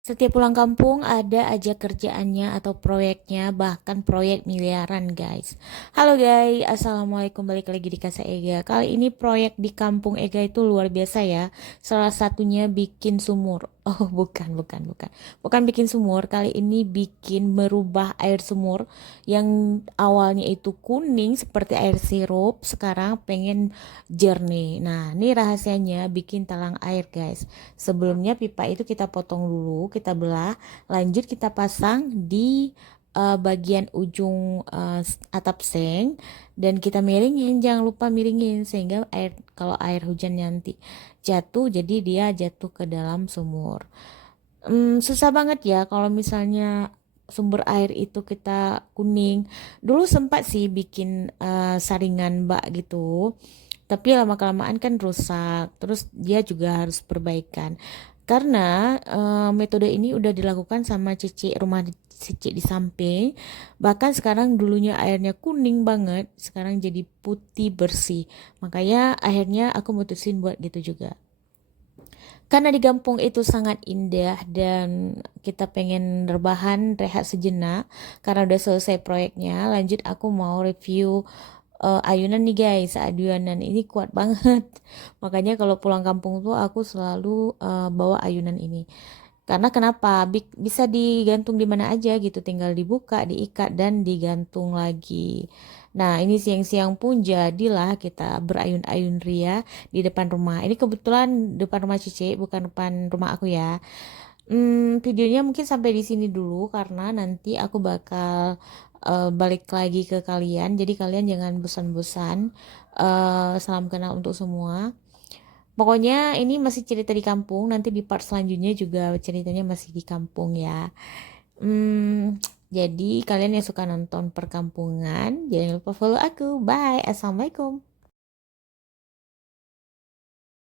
Setiap pulang kampung ada aja kerjaannya atau proyeknya, bahkan proyek miliaran guys. Halo guys, Assalamualaikum, balik lagi di Kasa Ega. Kali ini proyek di kampung Ega itu luar biasa ya. Salah satunya bikin sumur. Oh bukan. Bukan bikin sumur, kali ini bikin merubah air sumur yang awalnya itu kuning seperti air sirup, sekarang pengen jernih. Nah ini rahasianya bikin talang air guys. Sebelumnya pipa itu kita potong dulu, kita belah, lanjut kita pasang di bagian ujung atap seng dan kita miringin, jangan lupa miringin sehingga kalau air hujan nanti jatuh jadi dia jatuh ke dalam sumur. Susah banget ya kalau misalnya sumber air itu kita kuning. Dulu sempat sih bikin saringan bak gitu. Tapi lama-kelamaan kan rusak. Terus dia juga harus perbaikan. Karena metode ini udah dilakukan sama Cici rumah Cici di samping. Bahkan sekarang dulunya airnya kuning banget, sekarang jadi putih bersih. Makanya akhirnya aku mutusin buat gitu juga. Karena di kampung itu sangat indah dan kita pengen rebahan, rehat sejenak karena udah selesai proyeknya. Lanjut aku mau review ayunan nih guys. Ayunan ini kuat banget. Makanya kalau pulang kampung tuh aku selalu bawa ayunan ini. Karena kenapa? Bisa digantung di mana aja gitu, tinggal dibuka, diikat dan digantung lagi. Nah, ini siang-siang pun jadilah kita berayun-ayun ria di depan rumah. Ini kebetulan depan rumah Cici, bukan depan rumah aku ya. Videonya mungkin sampai di sini dulu karena nanti aku bakal balik lagi ke kalian. Jadi kalian jangan bosan-bosan. Salam kenal untuk semua. Pokoknya ini masih cerita di kampung. Nanti di part selanjutnya juga ceritanya masih di kampung ya. Jadi kalian yang suka nonton perkampungan, jangan lupa follow aku. Bye. Assalamualaikum.